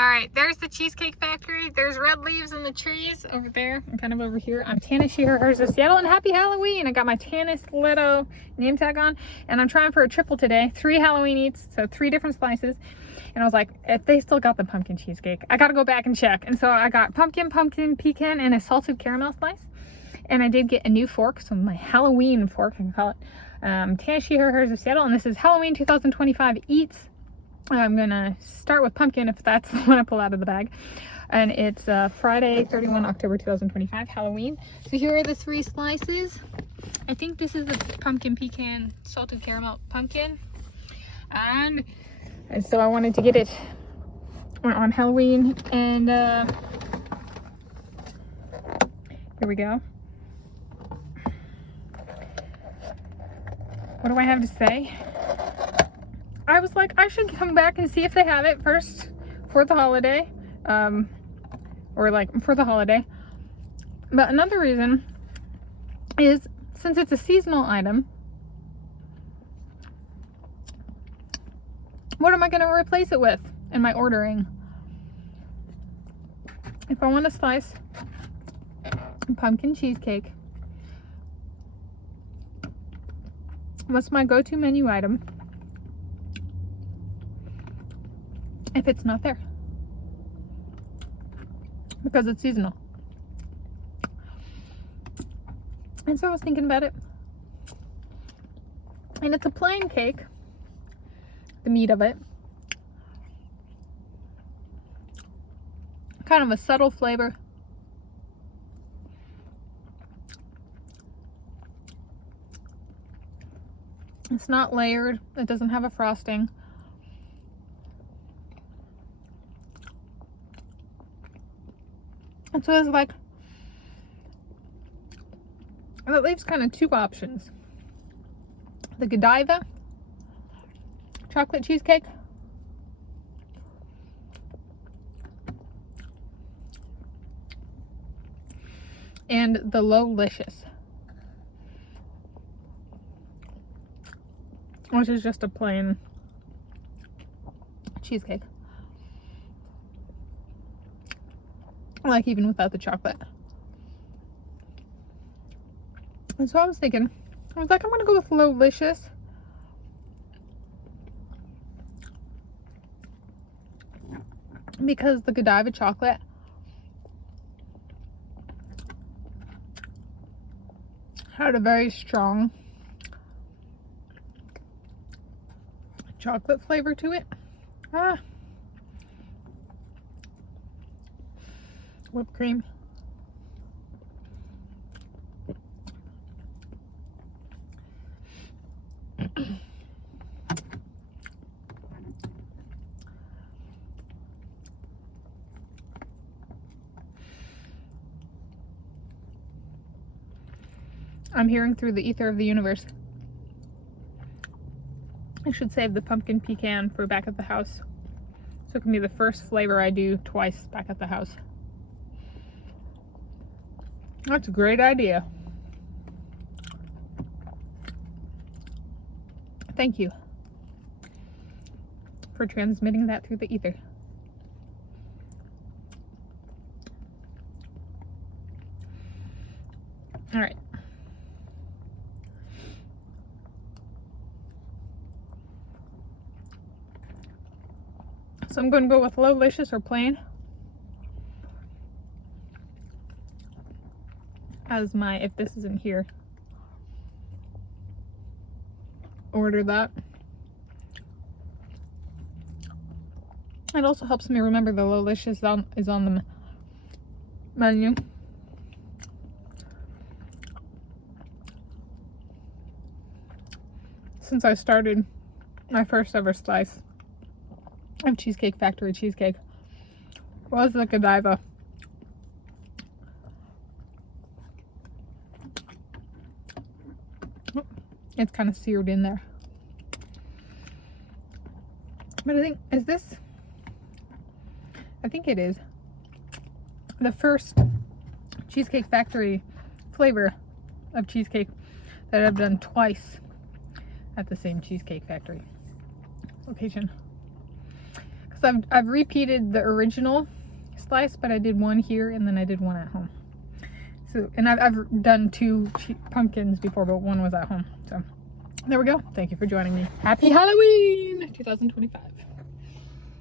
All right, there's the Cheesecake Factory. There's red leaves in the trees over there and kind of over here. I'm Tanis Coralee of Seattle, and happy Halloween. I got my Tanis Leto name tag on, and I'm trying for a triple today. 3 Halloween eats, so 3 different slices. And I was like, if they still got the pumpkin cheesecake, I got to go back and check. And so I got pumpkin pecan, and a salted caramel slice. And I did get a new fork, so my Halloween fork, I can call it. Tanis Coralee of Seattle, and this is Halloween 2025 Eats. I'm gonna start with pumpkin if that's the one I pull out of the bag. And it's Friday, 31 October 2025, Halloween. So here are the 3 slices. I think this is the pumpkin pecan salted caramel pumpkin. And so I wanted to get it on Halloween. And here we go. What do I have to say? I was like, I should come back and see if they have it first for the holiday. Or like for the holiday. But another reason is since it's a seasonal item, what am I going to replace it with in my ordering? If I want a slice of pumpkin cheesecake, what's my go-to menu item? If it's not there, because it's seasonal. And so I was thinking about it, and it's a plain cake, the meat of it, kind of a subtle flavor. It's not layered, it doesn't have a frosting. And so it's like, that leaves kind of 2 options. The Godiva chocolate cheesecake, and the Lowlicious, which is just a plain cheesecake. Like even without the chocolate. And so I was thinking, I was like, I'm gonna go with Lowlicious. Because the Godiva chocolate had a very strong chocolate flavor to it. Whipped cream. I'm hearing through the ether of the universe. I should save the pumpkin pecan for back at the house, so it can be the first flavor I do twice back at the house. That's a great idea. Thank you for transmitting that through the ether. All right. So I'm going to go with Lowlicious or plain as my, if this isn't here, order that. It also helps me remember the Lowlicious is on the menu. Since I started my first ever slice of Cheesecake Factory cheesecake was the Godiva. It's kind of seared in there. But I think, I think it is the first Cheesecake Factory flavor of cheesecake that I've done twice at the same Cheesecake Factory location. because I've repeated the original slice, but I did one here and then I did one at home. So, and I've done 2 pumpkins before, but one was at home. So there we go. Thank you for joining me. Happy Halloween 2025.